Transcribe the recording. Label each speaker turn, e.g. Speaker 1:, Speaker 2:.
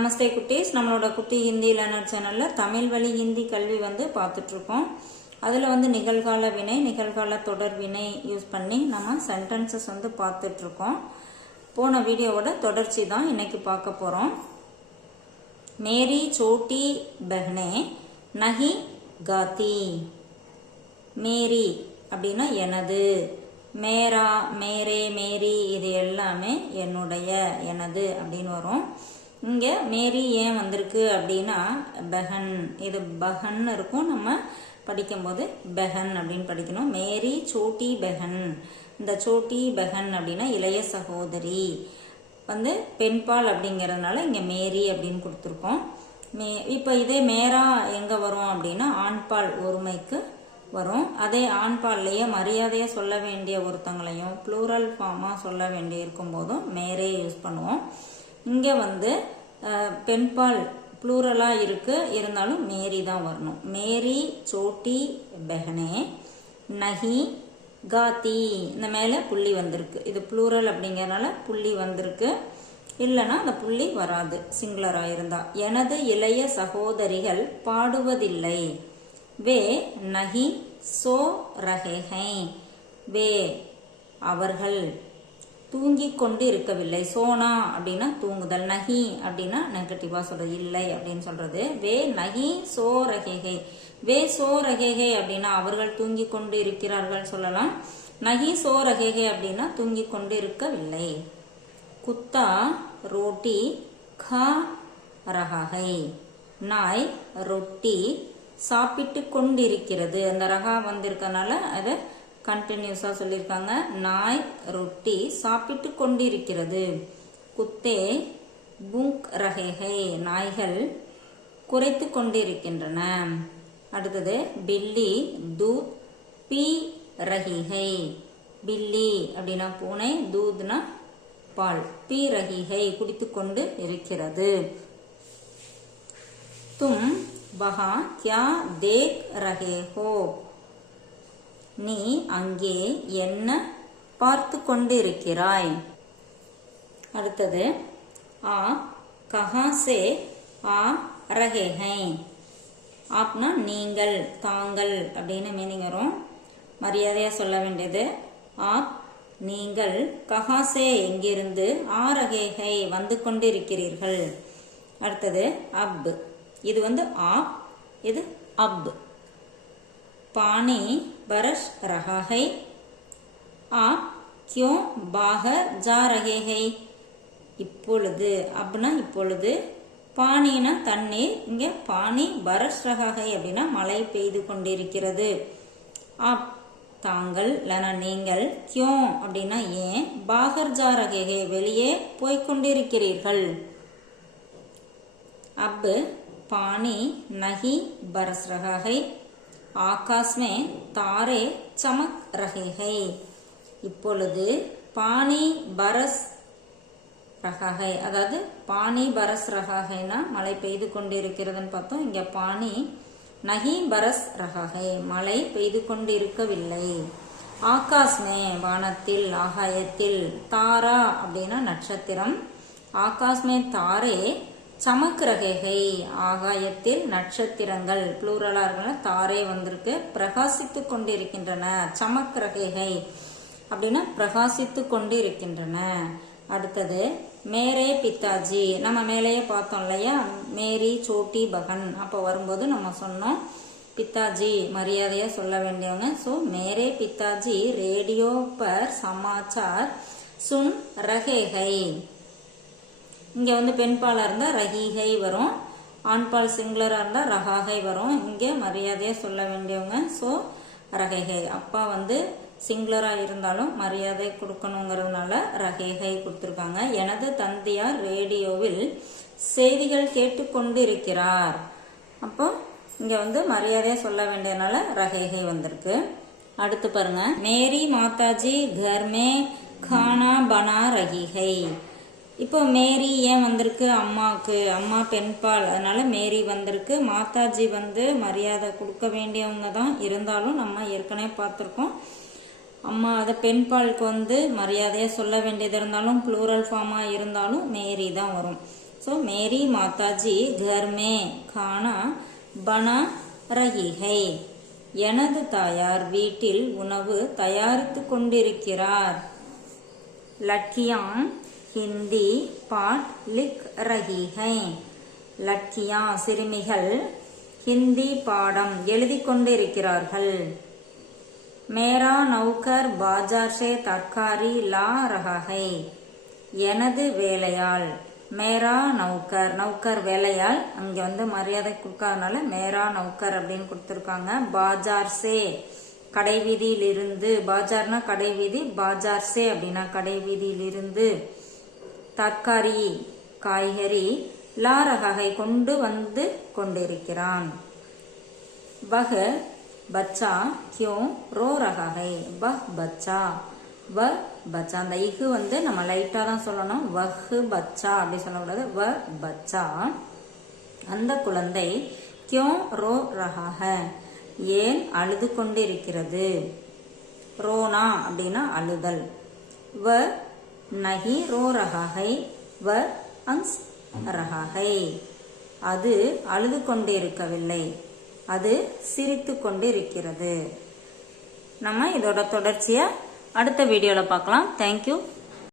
Speaker 1: நமஸ்தே குட்டீஸ். நம்மளோட குட்டி ஹிந்தி லேர்னர் சேனலில் தமிழ் வழி ஹிந்தி கல்வி வந்து பார்த்துட்ருக்கோம். அதில் வந்து நிகழ்கால வினை நிகழ்கால தொடர் வினை யூஸ் பண்ணி நம்ம சென்டென்சஸ் வந்து பார்த்துட்ருக்கோம். போன வீடியோவோட தொடர்ச்சி தான் இன்னைக்கு பார்க்க போகிறோம் மேரி சோட்டி பெஹ்னே நஹி காத்தி. மேரி அப்படின்னா எனது. மேரா மேரே மேரி இது எல்லாமே என்னுடைய எனது அப்படின்னு வரும். இங்கே மேரி ஏன் வந்திருக்கு அப்படின்னா பெஹன் இது பஹன் இருக்கும். நம்ம படிக்கும்போது பெஹன் அப்படின்னு படிக்கணும். மேரி சோட்டி பெஹன். இந்த சோட்டி பெஹன் அப்படின்னா இளைய சகோதரி. வந்து பெண்பால் அப்படிங்கிறதுனால இங்கே மேரி அப்படின்னு கொடுத்துருக்கோம். மே இப்போ இதே மேரா எங்கே வரும் அப்படின்னா ஆண்பால் ஒருமைக்கு வரும். அதே ஆண்பால்லையே மரியாதையாக சொல்ல வேண்டிய ஒருத்தங்களையும் ப்ளூரல் ஃபார்மாக சொல்ல வேண்டிய இருக்கும் போதும் மேரே யூஸ் பண்ணுவோம். இங்கே வந்து பெண்பால் ப்ளூரலாக இருக்குது இருந்தாலும் மேரி தான் வரணும். மேரி சோட்டி பெஹனே நஹி காத்தி. இந்த மேலே புள்ளி வந்திருக்கு. இது ப்ளூரல் அப்படிங்கிறனால புள்ளி வந்திருக்கு. இல்லைன்னா அந்த புள்ளி வராது. சிங்குலராக இருந்தால் எனது இளைய சகோதரிகள் பாடுவதில்லை. வே நஹி சோ ரஹேஹை. வே அவர்கள். தூங்கி கொண்டு இருக்கவில்லை சோனா அப்படின்னா தூங்குதல். நகி அப்படின்னா நெகட்டிவாக சொல்கிறது இல்லை அப்படின்னு சொல்கிறது வே நகி சோ ரகேகை வே சோ ரகேகை அப்படின்னா அவர்கள் தூங்கிக் கொண்டு இருக்கிறார்கள் சொல்லலாம். நகி சோ ரகேகை அப்படின்னா தூங்கிக் கொண்டு இருக்கவில்லை குத்தா ரோட்டி க ரகை நாய் ரொட்டி சாப்பிட்டு கொண்டிருக்கிறது. அந்த ரகா வந்திருக்கனால அதை கண்டினியூஸாக சொல்லியிருக்காங்க. நாய் ரொட்டி சாப்பிட்டு கொண்டிருக்கிறது. குத்தே புங்க் ரகேகை நாய்கள் குறைத்து கொண்டிருக்கின்றன. அடுத்தது பில்லி தூத் பி ரஹிகை பில்லி அப்படின்னா பூனை தூத்னா பால். பி ரஹிகை குடித்து கொண்டு இருக்கிறது. தும் வஹா கியா தேக் ரஹே ஹோ நீ அங்கே என்ன பார்த்து கொண்டிருக்கிறாய்? அடுத்தது ஆ கஹாசே ஆ ரஹே ஆப்னா நீங்கள் தாங்கள் அப்படின்னு மீனிங் வரும். மரியாதையாக சொல்ல வேண்டியது ஆப் நீங்கள் கஹாசே எங்கிருந்து ஆ ரகேகை வந்து கொண்டிருக்கிறீர்கள். அடுத்தது அப். இது வந்து ஆப் இது அப். பானி பரஷ் ரஹாகை आप क्यों बाहर जा रहे हैं இப்பொழுது அப்படின்னா இப்பொழுது பானினா தண்ணீர் இங்க பானி பரஷ் ரகாகை அப்படின்னா மழை பெய்து கொண்டிருக்கிறது ஆப் தாங்கள் இல்லைனா நீங்கள் கியோ அப்படின்னா ஏன் பாகர் ஜா ரகேகே வெளியே போய்க்கொண்டிருக்கிறீர்கள் अब पानी नहीं बरस रहा ஆகாஸ்மே தாரே சமக் ரஹேகை இப்பொழுது பானி பரஸ் ரகஹை அதாவது பானி பரஸ் ரகாகைனா மழை பெய்து கொண்டு இருக்கிறதுன்னு பார்த்தோம். இங்கே பாணி நஹி பரஸ் ரகஹை மழை பெய்து கொண்டு இருக்கவில்லை ஆகாஸ்மே வானத்தில் ஆகாயத்தில் தாரா அப்படின்னா நட்சத்திரம். ஆகாஸ்மே தாரே சமக் ரகேகை ஆகாயத்தில் நட்சத்திரங்கள் புளூரலாக இருக்கனால தாரே வந்திருக்கு. பிரகாசித்து கொண்டிருக்கின்றன. சமக் ரகேகை அப்படின்னா பிரகாசித்து கொண்டு இருக்கின்றன அடுத்தது மேரே பித்தாஜி நம்ம மேலேயே பார்த்தோம் இல்லையா? மேரி சோட்டி பகன். அப்போ வரும்போது நம்ம சொன்னோம் பித்தாஜி மரியாதையாக சொல்ல வேண்டியவங்க. ஸோ மேரே பித்தாஜி ரேடியோ பர் சமாச்சார் சுன் ரகேகை. இங்கே வந்து பெண்பாலா இருந்தால் ரஹீகை வரும். ஆண்பால் சிங்குலரா இருந்தால் ரகாகை வரும். இங்கே மரியாதையாக சொல்ல வேண்டியவங்க ஸோ ரகைகை அப்பா வந்து சிங்குலரா இருந்தாலும் மரியாதை கொடுக்கணுங்கிறதுனால ரகேகை கொடுத்துருக்காங்க. எனது தந்தையார் ரேடியோவில் செய்திகள் கேட்டுக்கொண்டு இருக்கிறார் அப்போ இங்கே வந்து மரியாதையாக சொல்ல வேண்டியதுனால ரகேகை வந்திருக்கு. அடுத்து பாருங்க. மேரி மாதாஜி கர்மே கானா பனா ரகிகை இப்போ மேரி ஏன் வந்திருக்கு? அம்மாவுக்கு அம்மா பெண்பால் அதனால் மேரி வந்திருக்கு. மாதாஜி வந்து மரியாதை கொடுக்க வேண்டியவங்க தான். இருந்தாலும் நம்ம ஏற்கனவே பார்த்துருக்கோம். அம்மா அதை பெண்பாலுக்கு வந்து மரியாதையாக சொல்ல வேண்டியது இருந்தாலும் ப்ளூரல் ஃபார்மாக இருந்தாலும் மேரி தான் வரும். ஸோ மேரி மாதாஜி கர்மே கானா பனா ரஹிஹை எனது தாயார் வீட்டில் உணவு தயாரித்து கொண்டிருக்கிறார். லட்கியான் ஹிந்தி பாட் லிக் ரஹி ஹை சிறுமிகள் ஹிந்தி பாடம் எழுதி கொண்டிருக்கிறார்கள். மேரா நௌகர் பாஜாஷே தர்காரி லா ரஹஹை. எனது வேலையால் மேரா நௌகர் நௌகர் வேலையால் அங்கே வந்து மரியாதை கொடுக்காதனால மேரா நௌகர் அப்படின்னு கொடுத்துருக்காங்க. பாஜார்சே கடைவீதியிலிருந்து பாஜார்னா கடைவீதி பாஜார்சே பாஜார் சே அப்படின்னா தக்காரி காய்கறி லாரகை கொண்டு வந்து கொண்டிருக்கிறான். வக பச்சா கியூ ரோ ரகை வஹ் பச்சா. வ பச்சா. அந்த இஹு வந்து நம்ம லைட்டாக தான் சொல்லணும். வஹ் பச்சா அப்படி சொல்லக்கூடாது. வ பச்சா. அந்த குழந்தை கியூ ரோ ரஹாக ஏன் அழுது கொண்டிருக்கிறது? ரோனா அப்படின்னா அழுதல். வ நகி ரோ ரஹாகை வ அங்ஸ் ரஹாகை அது அழுது கொண்டு இருக்கவில்லை அது சிரித்து கொண்டிருக்கிறது நம்ம இதோட தொடர்ச்சியை அடுத்த வீடியோவில் பார்க்கலாம். தேங்க்யூ